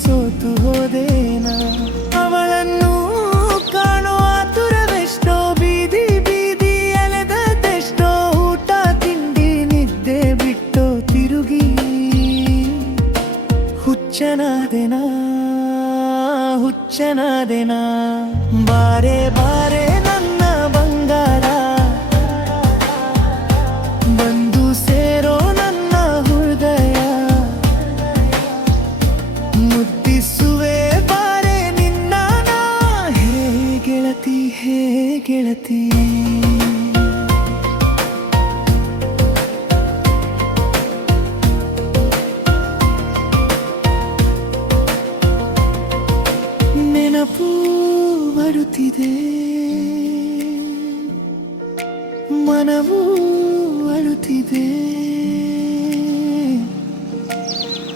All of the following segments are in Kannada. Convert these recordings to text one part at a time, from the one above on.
ಸೋತು ಹೋದೇನಾ? ಅವಳನ್ನು ಕಾಣೋ ಆತುರವೆಷ್ಟೋ, ಬೀದಿ ಬೀದಿ ಅಲೆದೆಷ್ಟೋ, ಊಟ ತಿಂಡಿ ನಿದ್ದೆ ಬಿಟ್ಟು ತಿರುಗಿ ಹುಚ್ಚನಾದೆನಾ ಹುಚ್ಚನಾದೆನಾ? ಬಾರೆ ಬಾರೆ ನನ್ನ ಬಂಗಾರ, ಬಂದು ಸೇರೋ ನನ್ನ ಹೃದಯ, ಮುದ್ದಿಸುವೆ ಬಾರೆ ನಿನ್ನ ಹೇ ಗೆಳತಿ, ಹೇ ಗೆಳತಿ. ನೆನಪು ಬರುತ್ತಿದೆ, ಮನವೂ ಅಳುತ್ತಿದೆ,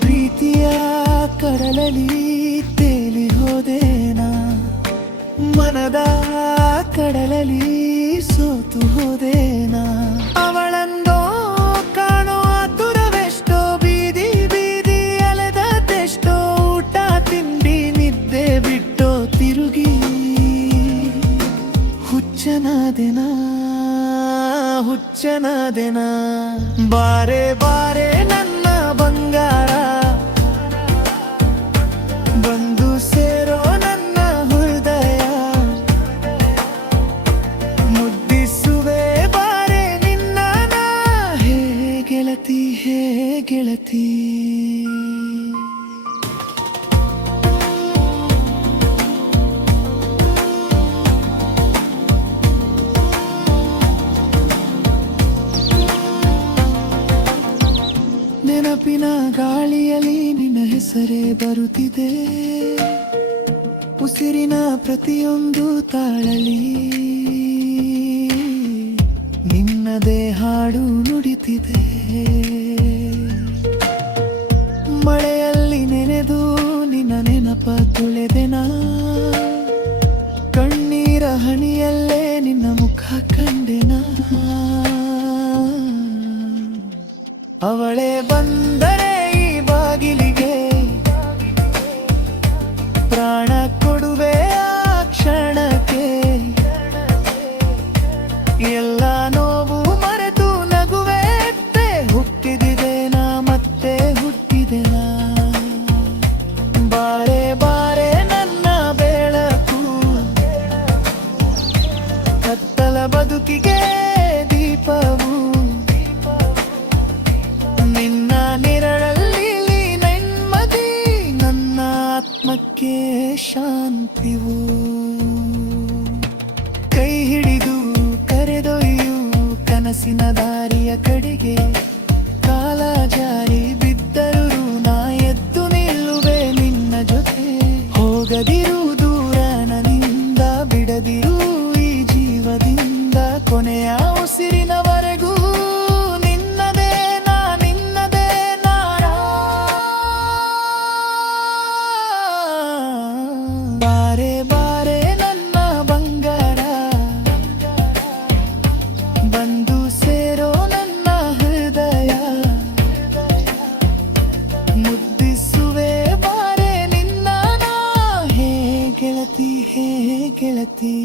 ಪ್ರೀತಿಯ ಕಡಲಲ್ಲಿ ತೇಲಿ ಹೋದೇನಾ? ಮನದ ಕಡಲಲ್ಲಿ ಸೋತು ಹೋದೇನಾ? ಅವಳಂದೋ ಕಾಣೋ ಆತುರವೆಷ್ಟೋ, ಬೀದಿ ಬೀದಿ ಅಲೆದೆಷ್ಟೋ, ಊಟ ತಿಂಡಿ ನಿದ್ದೆ ಬಿಟ್ಟು ತಿರುಗಿ ಹುಚ್ಚನಾದೆನಾ ಹುಚ್ಚನಾದೆನಾ? ಬಾರೆ ಬಾರೆ ನನ್ನ ಬಂಗಾರ, ಬಂದು ಸೇರೋ ನನ್ನ ಹೃದಯ, ಮುದ್ದಿಸುವೆ ಬಾರೆ ನಿನ್ನ ಹೇ ಗೆಳತಿ, ಹೇ ಗೆಳತಿ. ನೆನಪಿನ ಗಾಳಿಯಲ್ಲಿ ನಿನ್ನ ಹೆಸರೇ ಬರುತ್ತಿದೆ, ಉಸಿರಿನ ಪ್ರತಿಯೊಂದು ತಾಳಲಿ ನಿನ್ನದೇ ಹಾಡು ನುಡಿತಿದೆ. ಮಳೆಯಲ್ಲಿ ನೆನೆದು ನಿನ್ನ ನೆನಪ ತುಳೆದೆನಾ? ಕಣ್ಣೀರ ಹನಿಯಲ್ಲೇ ನಿನ್ನ ಮುಖ ಕಂಡೆನಾ? ಅವಳೇ ಬಂದರೆ ಈ ಬಾಗಿಲಿಗೆ, ಪ್ರಾಣ ಕೊಡುವೆ ಆ ಕ್ಷಣಕ್ಕೆ, ಎಲ್ಲ ನೋವು ಮರೆತು ನಗುವೆ ಹುಟ್ಟಿದಿದೇನಾ ಮತ್ತೆ ಹುಟ್ಟಿದೆನಾ? ಬಾರೆ ಬಾರೆ ನನ್ನ ಬೆಳಕು, ಕತ್ತಲ ಬದುಕಿಗೆ ದೀಪವು, ನಿನ್ನ ನಿರಳಲ್ಲಿ ನೆಮ್ಮದಿ, ನನ್ನ ಆತ್ಮಕ್ಕೆ ಶಾಂತಿವು. ಕೈ ಹಿಡಿದು ಕರೆದೊಯ್ಯು ಕನಸಿನ ದಾರಿಯ ಕಡೆಗೆ, ಕಾಲ ಜಾರಿ ಬಿದ್ದರೂ ನಾ ಎದ್ದು ನಿಲ್ಲುವೆ ನಿನ್ನ ಜೊತೆ. ಹೋಗದಿರು ದೂರ ನನ್ನಿಂದ, ಬಿಡದಿರು ಈ ಜೀವದಿಂದ, ಕೊನೆಯ ಉಸಿರಿನವರೆಗೂ ಬಾರೆ ಬಾರೆ ನನ್ನ ಬಂಗಾರ, ಬಂದು ಸೇರೋ ನನ್ನ ಹೃದಯ, ಮುದ್ದಿಸುವೆ ಬಾರೆ ನಿನ್ನ ಹೇ ಗೆಳತಿ, ಹೇ ಗೆಳತಿ.